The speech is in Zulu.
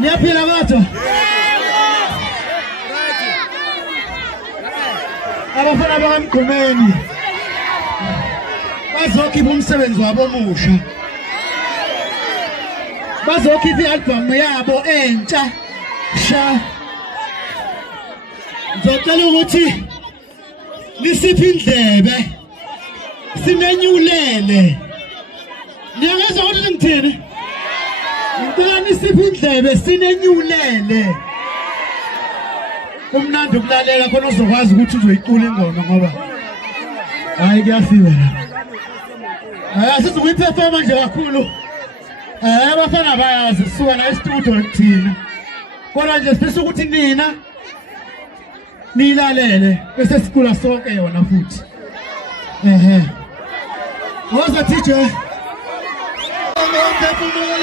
Niyaphila batho. Abafana bakaMgqumeni bazokhipha umsebenzi wabo omusha. Bazokhipha i-album yabo entsha sha. Ngicela ukuthi nisiphe indlebe simenyulele. Niyakuzwa ukuthi ngithini? Ngicela nisiphe indlebe sinenyulele. Kumnandi ukulalela khona uzokwazi ukuthi uzoyicula ingoma ngoba hayi kuyafika la. Asithi uyiperforma nje kakhulu. Abafana bayazi suka la e-studio thina. Kodwa nje sifisa ukuthi nina nilalele bese sicula sonke yona futhi. Woza DJ.